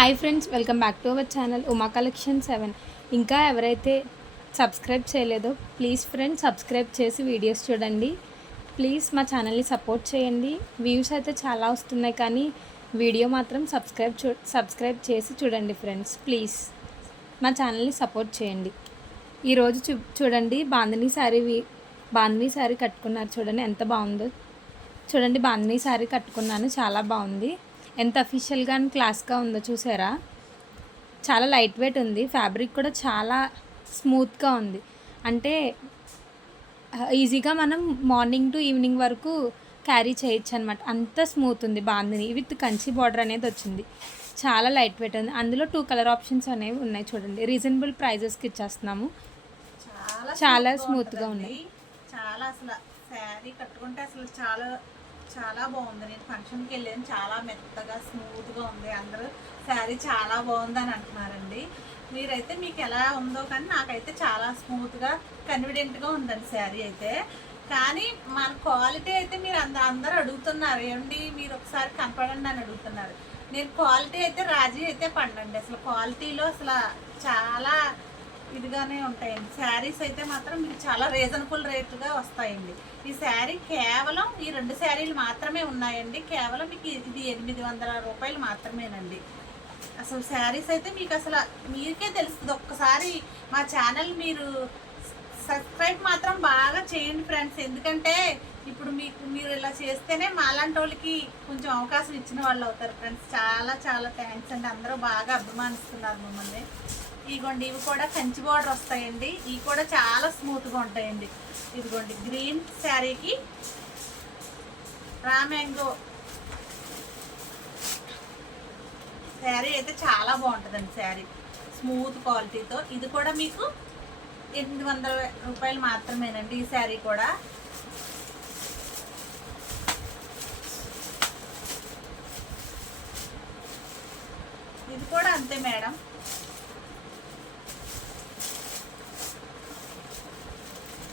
Hi friends, welcome back to our channel Uma collection 7. ఇంకా ఎవరైతే subscribe చేయలేదో ప్లీజ్ ఫ్రెండ్స్ సబ్స్క్రైబ్ చేసి వీడియోస్ చూడండి. ప్లీజ్ మా ఛానల్ని సపోర్ట్ చేయండి. వ్యూస్ అయితే చాలా వస్తున్నాయి కానీ వీడియో మాత్రం సబ్స్క్రైబ్ చేసి చూడండి ఫ్రెండ్స్. ప్లీజ్ మా ఛానల్ని సపోర్ట్ చేయండి. ఈరోజు చూడండి బాందినీ శారీ కట్టుకున్నారు. చూడండి ఎంత బాగుందో. చూడండి బాందినీ శారీ కట్టుకున్నాను, చాలా బాగుంది. ఎంత అఫీషియల్గా అండ్ క్లాస్గా ఉందో చూసారా. చాలా లైట్ వెయిట్ ఉంది, ఫ్యాబ్రిక్ కూడా చాలా స్మూత్గా ఉంది. అంటే ఈజీగా మనం మార్నింగ్ టు ఈవినింగ్ వరకు క్యారీ చేయొచ్చు అనమాట. అంత స్మూత్ ఉంది బాందిని. విత్ కంచి బార్డర్ అనేది వచ్చింది. చాలా లైట్ వెయిట్ ఉంది. అందులో 2 కలర్ ఆప్షన్స్ అనేవి ఉన్నాయి. చూడండి రీజనబుల్ ప్రైజెస్కి ఇచ్చేస్తున్నాము. చాలా స్మూత్గా ఉన్నాయి. చాలా అసలు శారీ కట్టుకుంటే అసలు చాలా చాలా బాగుంది. నేను ఫంక్షన్కి వెళ్ళాను, చాలా మెత్తగా స్మూత్గా ఉంది. అందరూ శారీ చాలా బాగుందని అంటున్నారండి. మీరైతే మీకు ఎలా ఉందో కానీ నాకైతే చాలా స్మూత్గా కన్వీనియంట్గా ఉందండి శారీ అయితే. కానీ మన క్వాలిటీ అయితే మీరు అందరూ అడుగుతున్నారు, ఏమండి మీరు ఒకసారి కనపడండి అని అడుగుతున్నారు. నేను క్వాలిటీ అయితే రాజీ అయితే పండండి. అసలు క్వాలిటీలో అసలు చాలా ఇదిగానే ఉంటాయండి. శారీస్ అయితే మాత్రం మీకు చాలా రీజనబుల్ రేట్గా వస్తాయండి. ఈ శారీ కేవలం ఈ 2 శారీలు మాత్రమే ఉన్నాయండి. కేవలం మీకు ఇది 800 రూపాయలు మాత్రమేనండి. అసలు శారీస్ అయితే మీకు అసలు మీకే తెలుస్తుంది. ఒక్కసారి మా ఛానల్ మీరు సబ్స్క్రైబ్ మాత్రం బాగా చేయండి ఫ్రెండ్స్. ఎందుకంటే ఇప్పుడు మీరు ఇలా చేస్తేనే మాలాంటి వాళ్ళకి కొంచెం అవకాశం ఇచ్చిన వాళ్ళు అవుతారు ఫ్రెండ్స్. చాలా చాలా థ్యాంక్స్ అండి. అందరూ బాగా అభిమానిస్తున్నారు మమ్మల్ని. ఇదిగోండి, ఇవి కూడా కంచి బార్డర్ వస్తాయండి. ఇవి కూడా చాలా స్మూత్గా ఉంటాయండి. ఇదిగోండి గ్రీన్ శారీకి రా మ్యాంగో శారీ అయితే చాలా బాగుంటుందండి. శారీ స్మూత్ క్వాలిటీతో. ఇది కూడా మీకు 800 రూపాయలు మాత్రమేనండి. ఈ శారీ కూడా ఇది కూడా అంతే మేడం.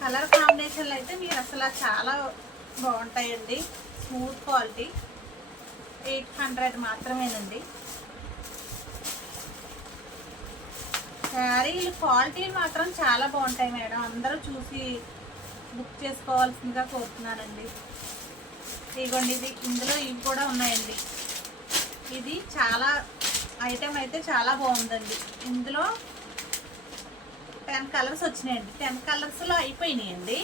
కలర్ కాంబినేషన్లు అయితే మీరు అసలు చాలా బాగుంటాయండి. స్మూత్ క్వాలిటీ 800 మాత్రమేనండి. శారీలు క్వాలిటీ మాత్రం చాలా బాగుంటాయి మేడం. అందరూ చూసి బుక్ చేసుకోవాల్సిందిగా కోరుతున్నానండి. ఇదిగోండి, ఇందులో ఇవి కూడా ఉన్నాయండి. ఇది చాలా ఐటెం అయితే చాలా బాగుందండి. ఇందులో 10 కలర్స్ వచ్చినాయండి. 10 కలర్స్లో అయిపోయినాయండి.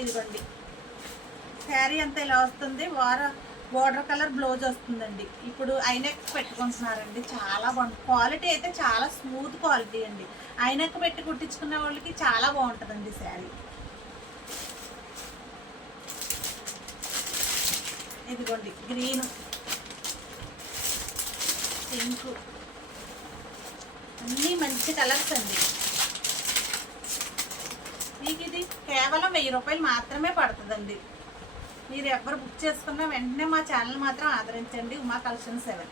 ఇదిగోండి శారీ అంతా ఇలా వస్తుంది. బోర్డర్ కలర్ బ్లౌజ్ వస్తుందండి. ఇప్పుడు ఐనెక్ పెట్టుకుంటున్నారండి. చాలా బాగుంది. క్వాలిటీ అయితే చాలా స్మూత్ క్వాలిటీ అండి. ఐనెక్ పెట్టి కుట్టించుకునే వాళ్ళకి చాలా బాగుంటుందండి శారీ. ఇదిగోండి గ్రీన్, పింక్, అన్నీ మంచి కలర్స్ అండి. మీకు ఇది కేవలం 1000 రూపాయలు మాత్రమే పడుతుందండి. మీరు ఎవరు బుక్ చేసుకున్నా వెంటనే మా ఛానల్ మాత్రం ఆదరించండి. ఉమా కలెక్షన్ 7.